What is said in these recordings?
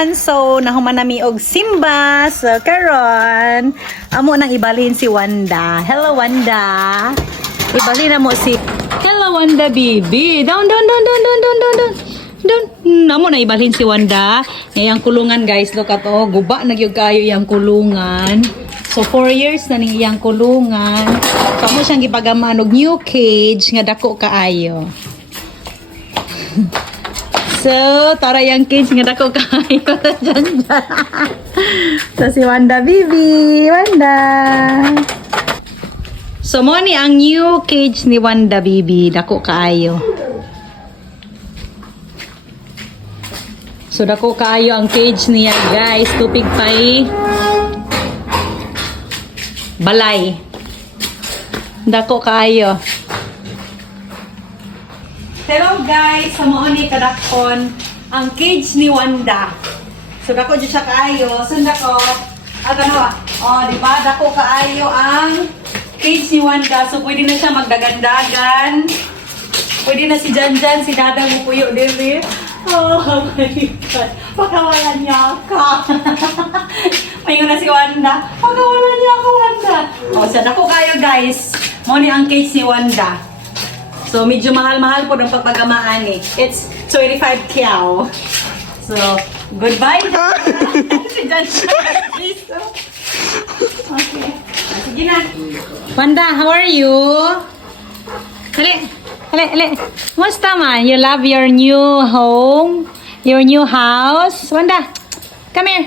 everyone! So, nahuman nami og Simba. So, karon amo nang ibalhin si Wanda. Hello, Wanda! Ibalhin na mo si... Hello, Wanda, baby! Down! Amo na ibalhin si Wanda. Iyang kulungan, guys. Look at oh. Guba na gyud kayo iyang kulungan. So, 4 years na ning iyang kulungan. So, amo siyang gipagaman og new cage nga dako kaayo. So, tara yung cage nga dako kayo. Dyan. So, si Wanda, baby. Wanda. So, mo ni ang new cage ni Wanda, baby. Dako kaayo. So, dako kaayo ang cage niya, guys. Tupig pay balay. Dako kaayo. Hello guys, sa mo ni kadakon ang cage ni Wanda. So dako jud siya kaayo, sunda ko. Oh, di ba? Dako kaayo ang cage ni Wanda. So pwede na siya magdagandagan. Pwede na si Janjan, si Dada mo puyo dili. Oh my God. Pagkawalan niya ka. Mayon na si Wanda. Pagkawalan niya ka, Wanda. Oh, sa dako kayo guys. Mo ni ang cage ni Wanda. So, medyo mahal-mahal po ng pagpagamaan eh. It's 25 kyaw. So, goodbye. Si Janjan. Please. Okay. Sige na. Wanda, how are you? Hali. Musta man? You love your new home? Your new house? Wanda, come here.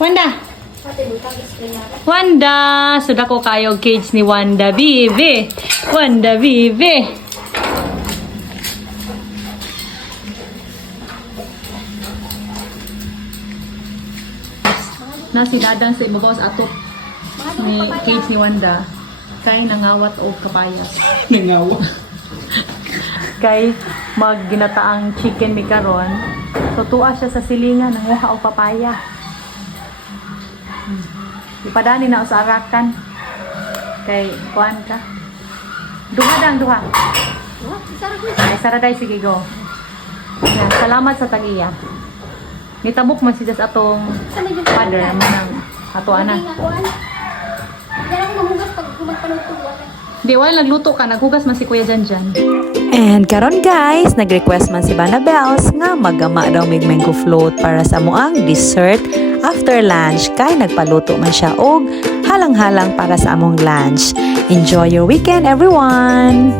Wanda. Wanda, sudah ko kayo cage ni Wanda, bibi. Wanda, bibi. Nasi dadang sa ibabaw sa atok ni cage ni Wanda. Kay nangawat o kapayas. Nangawa. Kay magginataang chicken mi karon. Tutua siya sa silingan nanguha og papaya. Ipadani na sa arakan. Kay kuan ka. Duha. Ay, saraday, sige, go. Yan, salamat sa tagiya. Nitabok man si Jas atong father mo ng ato ana. Di, wala nagluto ka. Naghugas man si Kuya Janjan. And karon guys, nag-request man si Banabels nga magama daw mig mango float para sa moang dessert after lunch kay nagpaluto man siya og halang-halang para sa among lunch. Enjoy your weekend everyone!